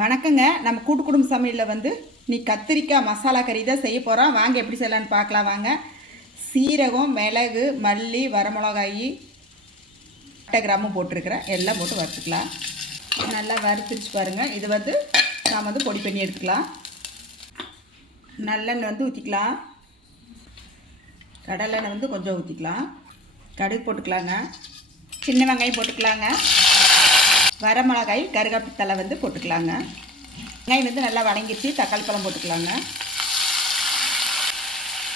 வணக்கங்க. நம்ம கூட்டு குடும்ப சமையலில் வந்து நீ கத்திரிக்காய் மசாலா கறி தான் செய்ய போகிறோம் வாங்க எப்படி செய்யலான்னு பார்க்கலாம் வாங்க. சீரகம் மிளகு மல்லி வரமிளகாய் அட்டை கிராமும் போட்டிருக்கிறேன். எல்லாம் போட்டு வறுத்துக்கலாம். நல்லா வறுத்துருச்சு பாருங்கள் இது வந்து நாம் வந்து பொடி பண்ணி எடுத்துக்கலாம். நல்லெண்ணெய் வந்து ஊற்றிக்கலாம் கடலெண்ணெய் வந்து கொஞ்சம் ஊற்றிக்கலாம் கடுகு போட்டுக்கலாங்க. சின்ன வெங்காயம் போட்டுக்கலாங்க. வரமிளகாய் கருகாப்பி வந்து போட்டுக்கலாங்க. வெங்காயம் வந்து நல்லா வணங்கிச்சு தக்காளி பழம் போட்டுக்கலாங்க.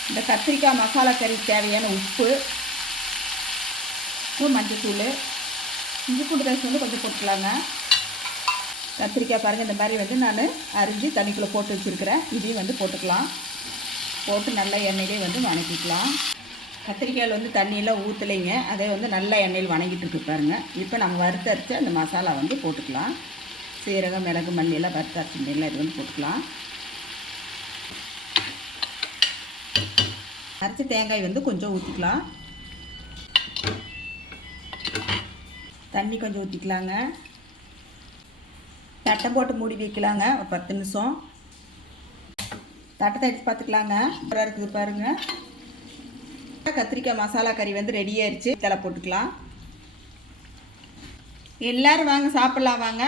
இந்த கத்திரிக்காய் மசாலா கறி தேவையான உப்பு உப்பு மஞ்சத்தூள் இஞ்சி பூண்டு பேஸ்ட் வந்து கொஞ்சம் போட்டுக்கலாங்க. கத்திரிக்காய் பாருங்கள் இந்த மாதிரி வந்து நான் அரிஞ்சு தண்ணிக்குள்ளே போட்டு வச்சுருக்கிறேன். இதையும் வந்து போட்டுக்கலாம். போட்டு நல்லா எண்ணெயிலே வந்து வணக்கிக்கலாம். கத்திரிக்காயில் வந்து தண்ணியெல்லாம் ஊற்றலைங்க அதே வந்து நல்லா எண்ணெயில் வணங்கிட்டு இருக்கு பாருங்க. இப்போ நம்ம வறுத்தரைச்சு அந்த மசாலா வந்து போட்டுக்கலாம். சீரகம் மிளகு மல்லியெல்லாம் எல்லாம் வறுத்தரைச்சு எல்லாம் இது வந்து போட்டுக்கலாம். அரைச்ச தேங்காய் வந்து கொஞ்சம் ஊற்றிக்கலாம் தண்ணி கொஞ்சம் ஊற்றிக்கலாங்க தட்டை போட்டு மூடி வைக்கலாங்க. ஒரு பத்து நிமிஷம். தட்டை தட்டி பார்த்துக்கலாங்க. இருக்குது பாருங்கள் கத்திரிக்காய் மசாலா கறி வந்து ரெடி ஆயிடுச்சு தலை போட்டுக்கலாம். எல்லோரும் வாங்க சாப்பிட்லாம் வாங்க.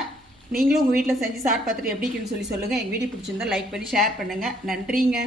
நீங்களும் உங்கள் வீட்டில் செஞ்சு சாப்பிட்டு பார்த்துட்டு எப்படி இருக்குன்னு சொல்லி சொல்லுங்கள் எங்கள் வீடியோ பிடிச்சிருந்தா லைக் பண்ணி ஷேர் பண்ணுங்கள் நன்றிங்க.